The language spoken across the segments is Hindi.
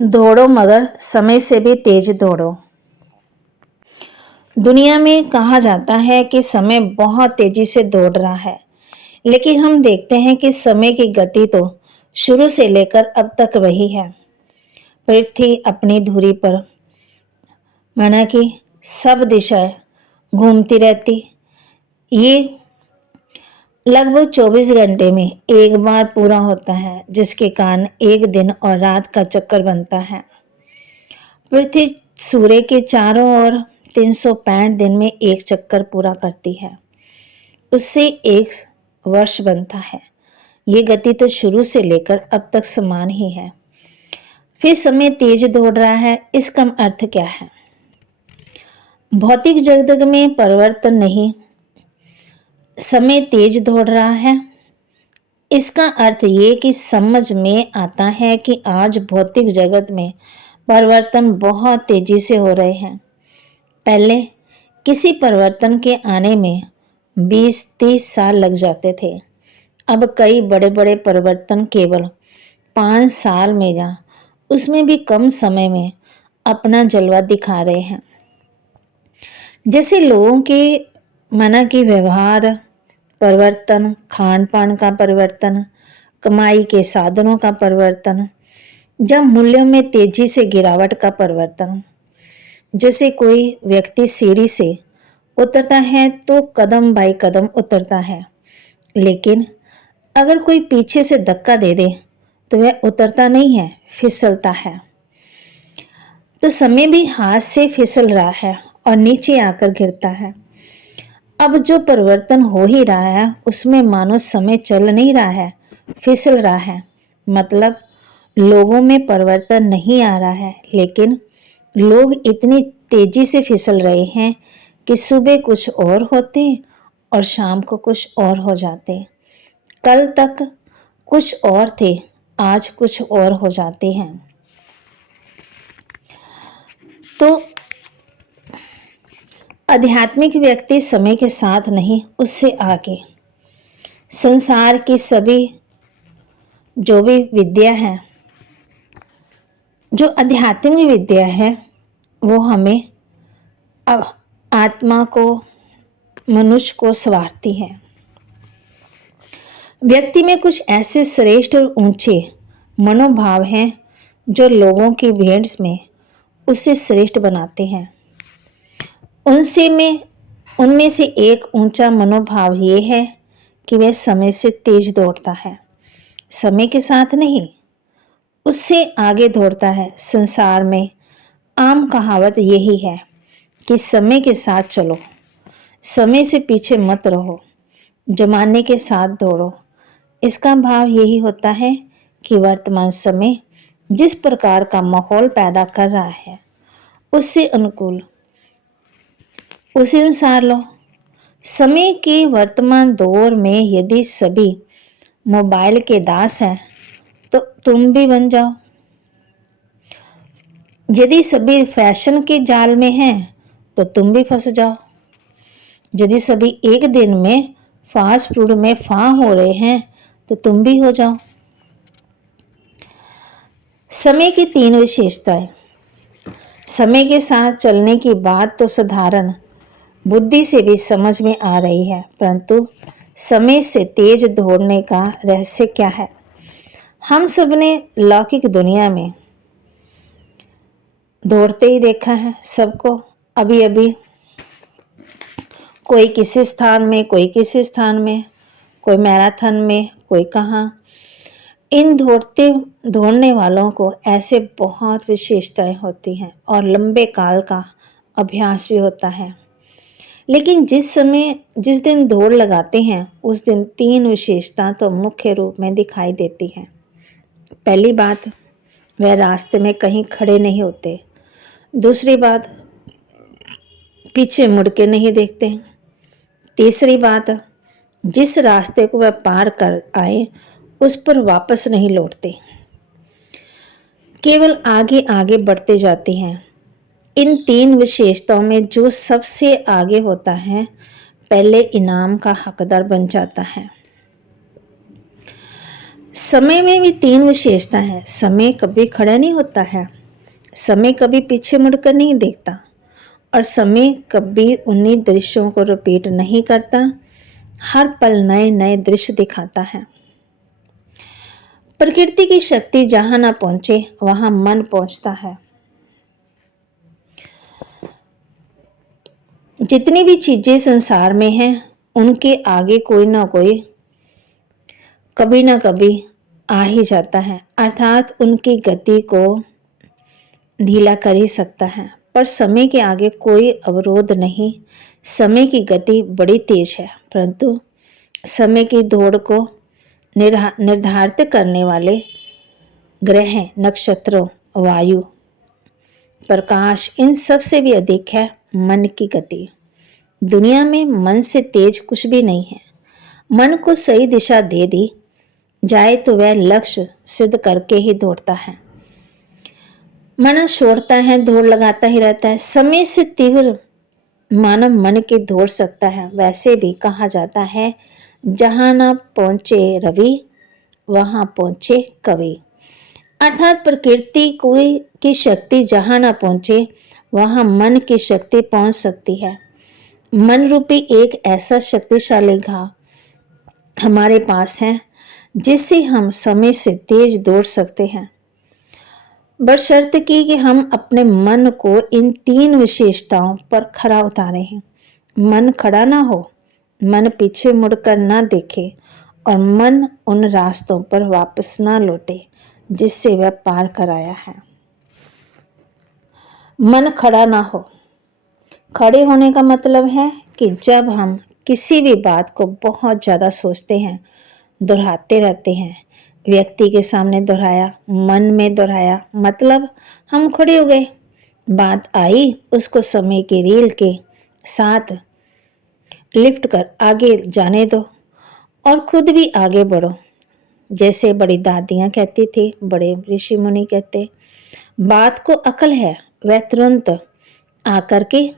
दौड़ो मगर समय से भी तेज दौड़ो। दुनिया में कहा जाता है कि समय बहुत तेजी से दौड़ रहा है, लेकिन हम देखते हैं कि समय की गति तो शुरू से लेकर अब तक वही है। पृथ्वी अपनी धुरी पर माना कि सब दिशाएं घूमती रहती। ये लगभग 24 घंटे में एक बार पूरा होता है, जिसके कारण एक दिन और रात का चक्कर बनता है। पृथ्वी सूर्य के चारों ओर 365 दिन में एक चक्कर पूरा करती है। उससे एक वर्ष बनता है। ये गति तो शुरू से लेकर अब तक समान ही है। फिर समय तेज दौड़ रहा है, इसका अर्थ क्या है? भौतिक जगत में परिवर्तन नहीं, समय तेज दौड़ रहा है। इसका अर्थ ये कि समझ में आता है कि आज भौतिक जगत में परिवर्तन बहुत तेजी से हो रहे हैं। पहले किसी परिवर्तन के आने में 20-30 साल लग जाते थे। अब कई बड़े बड़े परिवर्तन केवल 5 साल में या उसमें भी कम समय में अपना जलवा दिखा रहे हैं। जैसे लोगों के माना कि व्यवहार परिवर्तन, खान पान का परिवर्तन, कमाई के साधनों का परिवर्तन, जब मूल्यों में तेजी से गिरावट का परिवर्तन। जैसे कोई व्यक्ति सीढ़ी से उतरता है तो कदम बाई कदम उतरता है, लेकिन अगर कोई पीछे से धक्का दे दे तो वह उतरता नहीं है, फिसलता है। तो समय भी हाथ से फिसल रहा है और नीचे आकर गिरता है। अब जो परिवर्तन हो ही रहा है उसमें मानो समय चल नहीं रहा है, फिसल रहा है। मतलब लोगों में परिवर्तन नहीं आ रहा है, लेकिन लोग इतनी तेजी से फिसल रहे हैं कि सुबह कुछ और होते और शाम को कुछ और हो जाते। कल तक कुछ और थे, आज कुछ और हो जाते हैं। तो आध्यात्मिक व्यक्ति समय के साथ नहीं, उससे आगे संसार की सभी जो भी विद्या है, जो आध्यात्मिक विद्या है, वो हमें आत्मा को, मनुष्य को संवारती है। व्यक्ति में कुछ ऐसे श्रेष्ठ और ऊंचे मनोभाव हैं जो लोगों की भीड़ में उसे श्रेष्ठ बनाते हैं। उनमें से एक ऊंचा मनोभाव ये है कि वह समय से तेज दौड़ता है, समय के साथ नहीं, उससे आगे दौड़ता है। संसार में आम कहावत यही है कि समय के साथ चलो, समय से पीछे मत रहो, जमाने के साथ दौड़ो। इसका भाव यही होता है कि वर्तमान समय जिस प्रकार का माहौल पैदा कर रहा है उससे अनुकूल, उसी अनुसार लो। समय के वर्तमान दौर में यदि सभी मोबाइल के दास हैं तो तुम भी बन जाओ। यदि सभी फैशन के जाल में हैं तो तुम भी फंस जाओ। यदि सभी एक दिन में फास्ट फूड में फां हो रहे हैं तो तुम भी हो जाओ। समय की 3 विशेषताएं। समय के साथ चलने की बात तो साधारण बुद्धि से भी समझ में आ रही है, परंतु समय से तेज दौड़ने का रहस्य क्या है? हम सब ने लौकिक दुनिया में दौड़ते ही देखा है सबको। अभी अभी कोई किसी स्थान में, कोई किसी स्थान में, कोई मैराथन में, कोई कहाँ। इन दौड़ने वालों को ऐसे बहुत विशेषताएं होती हैं और लंबे काल का अभ्यास भी होता है। लेकिन जिस दिन दौड़ लगाते हैं उस दिन 3 विशेषता तो मुख्य रूप में दिखाई देती हैं। पहली बात, वह रास्ते में कहीं खड़े नहीं होते। दूसरी बात, पीछे मुड़ के नहीं देखते। तीसरी बात, जिस रास्ते को वह पार कर आए उस पर वापस नहीं लौटते, केवल आगे आगे बढ़ते जाते हैं। इन 3 विशेषताओं में जो सबसे आगे होता है पहले इनाम का हकदार बन जाता है। समय में भी तीन विशेषता है। समय कभी खड़ा नहीं होता है, समय कभी पीछे मुड़कर नहीं देखता और समय कभी उन्हीं दृश्यों को रिपीट नहीं करता। हर पल नए नए दृश्य दिखाता है। प्रकृति की शक्ति जहां ना पहुंचे वहां मन पहुंचता है। जितनी भी चीजें संसार में हैं उनके आगे कोई ना कोई कभी ना कभी आ ही जाता है, अर्थात उनकी गति को ढीला कर ही सकता है। पर समय के आगे कोई अवरोध नहीं। समय की गति बड़ी तेज है, परंतु समय की दौड़ को निर्धारित करने वाले ग्रह, नक्षत्रों, वायु, प्रकाश, इन सब से भी अधिक है मन की गति। दुनिया में मन से तेज कुछ भी नहीं है। मन को सही दिशा दे दी जाए तो वह लक्ष्य सिद्ध करके ही दौड़ता है। मन छोड़ता है, दौड़ लगाता ही रहता है। समय से तीव्र मानव मन की दौड़ सकता है। वैसे भी कहा जाता है, जहां ना पहुंचे रवि वहां पहुंचे कवि। अर्थात प्रकृति की शक्ति जहां ना पहुंचे वहां मन की शक्ति पहुंच सकती है। मन रूपी एक ऐसा शक्तिशाली घाव हमारे पास है जिससे हम समय से तेज दौड़ सकते हैं, बशर्ते कि हम अपने मन को इन तीन विशेषताओं पर खरा उतारें। मन खड़ा ना हो, मन पीछे मुड़कर ना देखे और मन उन रास्तों पर वापस ना लौटे जिससे वह पार कर आया है। मन खड़ा ना हो। खड़े होने का मतलब है कि जब हम किसी भी बात को बहुत ज़्यादा सोचते हैं, दोहराते रहते हैं, व्यक्ति के सामने दोहराया, मन में दोहराया, मतलब हम खड़े हो गए। बात आई, उसको समय की रील के साथ लिफ्ट कर आगे जाने दो और खुद भी आगे बढ़ो। जैसे बड़ी दादियाँ कहती थी, बड़े ऋषि मुनि कहते, बात को अकल है, वह तुरंत आकर के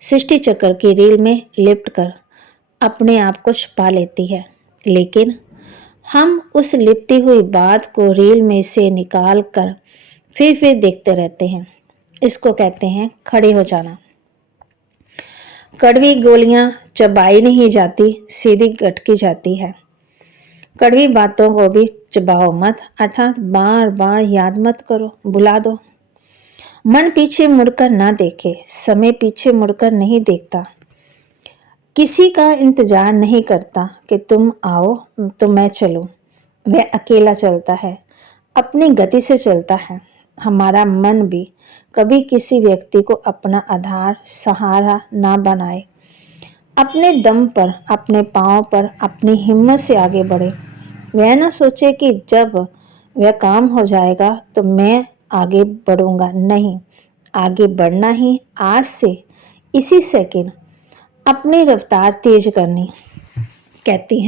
सृष्टि चक्र की रील में लिपट कर अपने आप को छुपा लेती है। लेकिन हम उस लिपटी हुई बात को रील में से निकाल कर फिर देखते रहते हैं। इसको कहते हैं खड़े हो जाना। कड़वी गोलियां चबाई नहीं जाती, सीधी गटकी जाती है। कड़वी बातों को भी चबाओ मत, अर्थात बार बार याद मत करो, भुला दो। मन पीछे मुड़कर ना देखे, समय पीछे मुड़कर नहीं देखता, किसी का इंतजार नहीं करता कि तुम आओ तो मैं चलूं। वह अकेला चलता है, अपनी गति से चलता है। हमारा मन भी कभी किसी व्यक्ति को अपना आधार, सहारा ना बनाए। अपने दम पर, अपने पाँव पर, अपनी हिम्मत से आगे बढ़े। वह ना सोचे कि जब वह काम हो जाएगा तो मैं आगे बढ़ूंगा। नहीं, आगे बढ़ना ही आज से, इसी सेकंड अपनी रफ्तार तेज करनी। कहते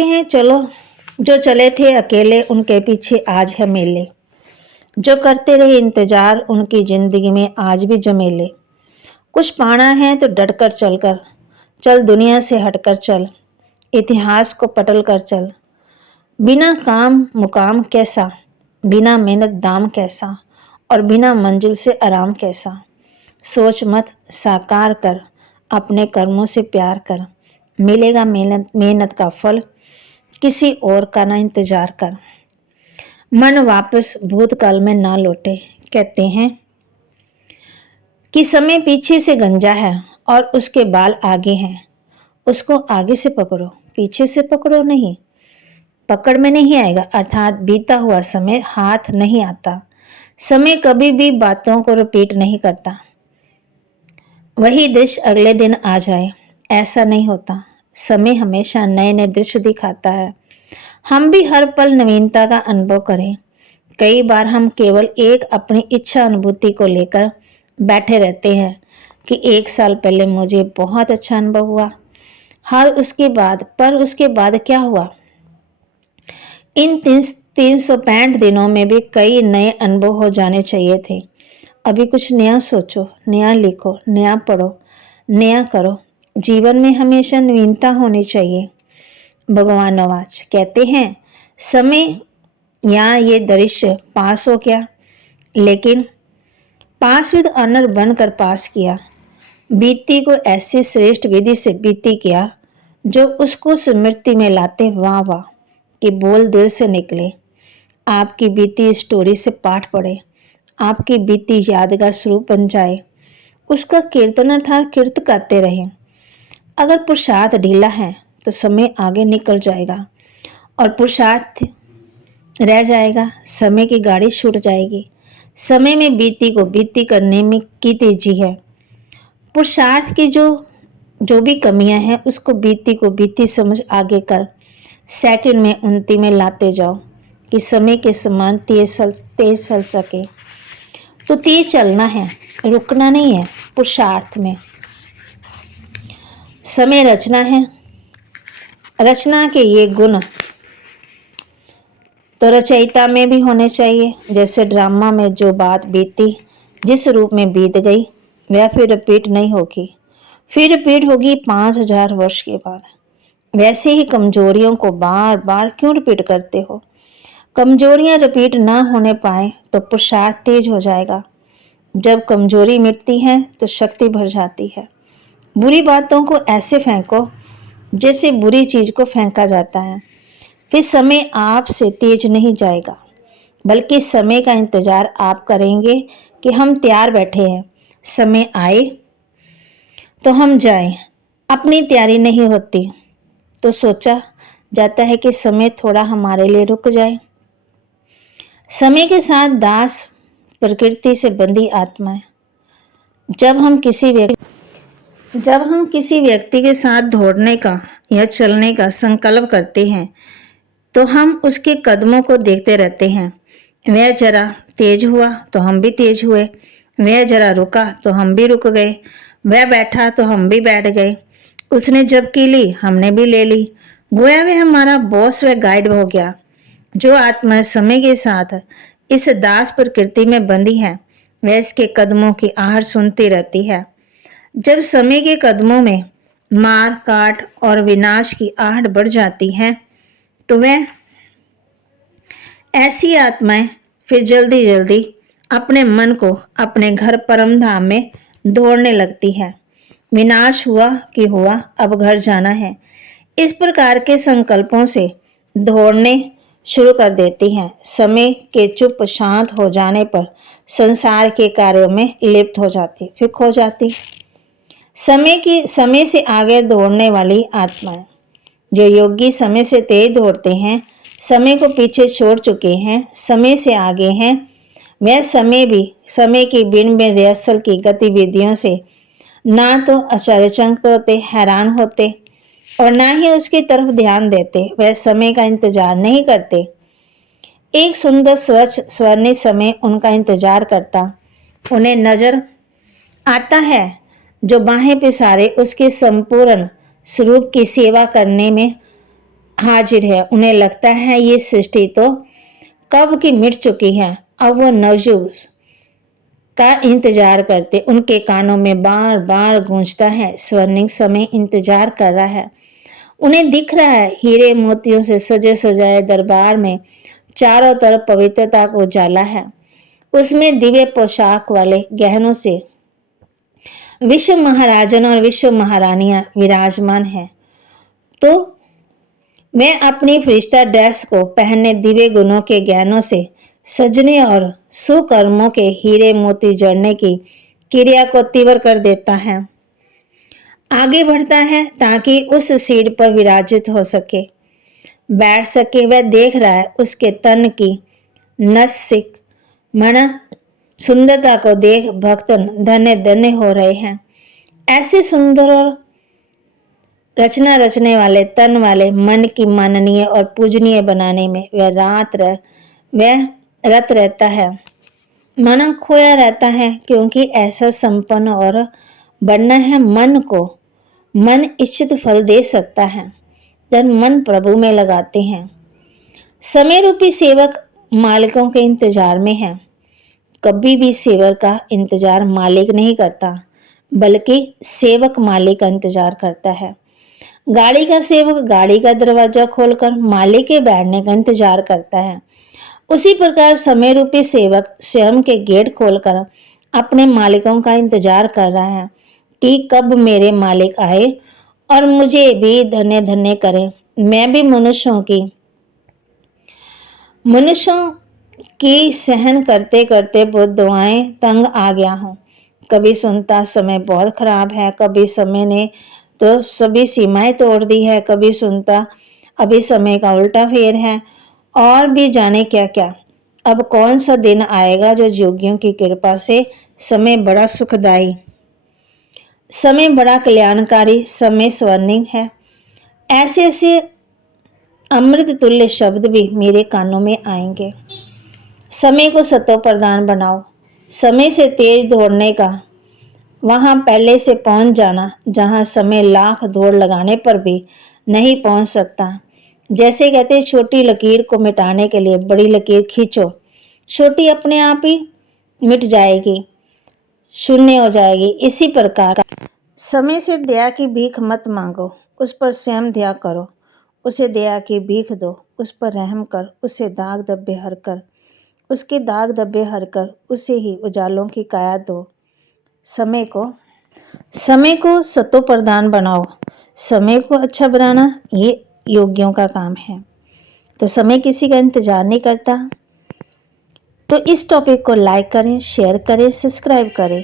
हैं चलो, जो चले थे अकेले उनके पीछे आज है मेले, जो करते रहे इंतजार उनकी जिंदगी में आज भी झमेले। कुछ पाना है तो डटकर चल, दुनिया से हटकर चल, इतिहास को पटल कर चल। बिना काम मुकाम कैसा, बिना मेहनत दाम कैसा, और बिना मंजिल से आराम कैसा। सोच मत, साकार कर, अपने कर्मों से प्यार कर, मिलेगा मेहनत का फल, किसी और का ना इंतजार कर। मन वापस भूतकाल में ना लौटे। कहते हैं कि समय पीछे से गंजा है और उसके बाल आगे हैं, उसको आगे से पकड़ो, पीछे से पकड़ो नहीं, पकड़ में नहीं आएगा। अर्थात बीता हुआ समय हाथ नहीं आता। समय कभी भी बातों को रिपीट नहीं करता, वही दृश्य अगले दिन आ जाए, ऐसा नहीं होता। समय हमेशा नए नए दृश्य दिखाता है। हम भी हर पल नवीनता का अनुभव करें। कई बार हम केवल एक अपनी इच्छा अनुभूति को लेकर बैठे रहते हैं कि 1 साल पहले मुझे बहुत अच्छा अनुभव हुआ, उसके बाद क्या हुआ। इन 365 दिनों में भी कई नए अनुभव हो जाने चाहिए थे। अभी कुछ नया सोचो, नया लिखो, नया पढ़ो, नया करो। जीवन में हमेशा नवीनता होनी चाहिए। भगवान नवाज कहते हैं, समय या ये दृश्य पास हो गया, लेकिन पास विद ऑनर बनकर पास किया। बीती को ऐसी श्रेष्ठ विधि से बीती किया जो उसको स्मृति में लाते वाह वाह कि बोल दिल से निकले। आपकी बीती स्टोरी से पाठ पढ़े, आपकी बीती यादगार स्वरूप बन जाए। उसका कीर्तन था कीर्त करते रहे। अगर पुरुषार्थ ढीला है तो समय आगे निकल जाएगा, और पुरुषार्थ रह जाएगा, समय की गाड़ी छूट जाएगी। समय में बीती को बीती करने में की तेजी है। पुरुषार्थ की जो भी कमियां हैं उसको बीती को बीती समझ आगे कर सेकंड में उन्नति में लाते जाओ कि समय के समान तेज चल सके। तो तेज चलना है, रुकना नहीं है। पुरुषार्थ में समय रचना है। रचना के ये गुण तो रचयिता में भी होने चाहिए। जैसे ड्रामा में जो बात बीती, जिस रूप में बीत गई, वह फिर रिपीट नहीं होगी। फिर रिपीट होगी 5000 वर्ष के बाद। वैसे ही कमजोरियों को बार बार क्यों रिपीट करते हो? कमजोरियां रिपीट ना होने पाए तो पुरुषार्थ तेज हो जाएगा। जब कमजोरी मिटती है तो शक्ति भर जाती है। बुरी बातों को ऐसे फेंको जैसे बुरी चीज को फेंका जाता है। फिर समय आपसे तेज नहीं जाएगा, बल्कि समय का इंतजार आप करेंगे कि हम तैयार बैठे हैं, समय आए तो हम जाएं। अपनी तैयारी नहीं होती तो सोचा जाता है कि समय थोड़ा हमारे लिए रुक जाए। समय के साथ दास प्रकृति से बंधी आत्मा है। जब हम किसी व्यक्ति के साथ दौड़ने का या चलने का संकल्प करते हैं तो हम उसके कदमों को देखते रहते हैं। वह जरा तेज हुआ तो हम भी तेज हुए, वह जरा रुका तो हम भी रुक गए, वह बैठा तो हम भी बैठ गए, उसने जब की ली हमने भी ले ली। गोया वह हमारा बॉस व गाइड हो गया। जो आत्मा समय के साथ इस दास प्रकृति में बंधी है, वह इसके कदमों की आहट सुनती रहती है। जब समय के कदमों में मार काट और विनाश की आहट बढ़ जाती है तो वह ऐसी आत्माएं फिर जल्दी जल्दी अपने मन को अपने घर परम धाम में दौड़ने लगती है। विनाश हुआ कि हुआ, अब घर जाना है, इस प्रकार के संकल्पों से दौड़ने शुरू कर देती हैं। समय के चुप शांत हो जाने पर संसार के कार्यों में लिप्त हो जाती, फिर खो जाती। समय से आगे दौड़ने वाली आत्माएं, जो योगी समय से तेज दौड़ते हैं, समय को पीछे छोड़ चुके हैं, समय से आगे हैं, वह समय की बिन बिन रिहर्सल की गतिविधियों से ना तो आश्चर्यचकित होते, हैरान होते और ना ही उसकी तरफ ध्यान देते। वह समय का इंतजार नहीं करते। एक सुंदर स्वच्छ स्वर्णिम समय उनका इंतजार करता उन्हें नजर आता है, जो बाहें पिसारे उसके संपूर्ण स्वरूप की सेवा करने में हाजिर है। उन्हें लगता है ये सृष्टि तो कब की मिट चुकी है, अब वो नवयुग का इंतजार करते। उनके कानों में बार बार गूंजता है, स्वर्णिम समय इंतजार कर रहा है। उन्हें दिख रहा है हीरे मोतियों से सजे सजाए दरबार में चारों तरफ पवित्रता को उजाला है। उसमें दिव्य पोशाक वाले गहनों से विश्व महाराजन और विश्व महारानियां विराजमान हैं। तो मैं अपनी फरिश्ता ड्रेस को पहनने दिव्य गुणों के गहनों से सजने और सुकर्मों के हीरे मोती जड़ने की क्रिया को तीव्र कर देता है। आगे बढ़ता है ताकि उस सीढ़ी पर विराजित हो सके, बैठ सके। वह देख रहा है उसके तन की नसिक मन सुंदरता को देख भक्त धन्य धन्य हो रहे हैं। ऐसे सुंदर और रचना रचने वाले तन वाले मन की माननीय और पूजनीय बनाने में वह रत रहता है। मन खोया रहता है, क्योंकि ऐसा संपन्न और बनना है मन को। मन इच्छित फल दे सकता है, धन मन प्रभु में लगाते हैं। समय रूपी सेवक मालिकों के इंतजार में है। कभी भी सेवक का इंतजार मालिक नहीं करता, बल्कि सेवक मालिक का इंतजार करता है। गाड़ी का सेवक गाड़ी का दरवाजा खोलकर मालिक के बैठने का इंतजार करता है। उसी प्रकार समय रूपी सेवक स्वयं के गेट खोलकर अपने मालिकों का इंतजार कर रहा है कि कब मेरे मालिक आए और मुझे भी धन्य धन्य करे। मैं भी मनुष्यों की सहन करते करते बहुत दुआएं तंग आ गया हूँ। कभी सुनता समय बहुत खराब है, कभी समय ने तो सभी सीमाएं तोड़ दी है, कभी सुनता अभी समय का उल्टा फेर है, और भी जाने क्या क्या। अब कौन सा दिन आएगा जो योगियों की कृपा से समय बड़ा सुखदाई, समय बड़ा कल्याणकारी, समय स्वर्णिम है। ऐसे ऐसे अमृत तुल्य शब्द भी मेरे कानों में आएंगे। समय को सतो प्रधान बनाओ। समय से तेज दौड़ने का, वहां पहले से पहुंच जाना जहां समय लाख दौड़ लगाने पर भी नहीं पहुंच सकता। जैसे कहते छोटी लकीर को मिटाने के लिए बड़ी लकीर खींचो, छोटी अपने आप ही मिट जाएगी, शून्य हो जाएगी। इसी प्रकार समय से दया की भीख मत मांगो, उस पर स्वयं दया करो। उसे दया की भीख दो, उस पर रहम कर, उसे दाग धब्बे हर कर, उसके दाग धब्बे हर कर, उसे ही उजालों की काया दो। समय को सतो प्रधान बनाओ। समय को अच्छा बनाना ये योगियों का काम है। तो समय किसी का इंतजार नहीं करता। तो इस टॉपिक को लाइक करें, शेयर करें, सब्सक्राइब करें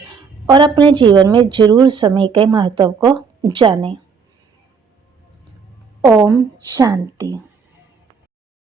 और अपने जीवन में जरूर समय के महत्व को जानें। ओम शांति।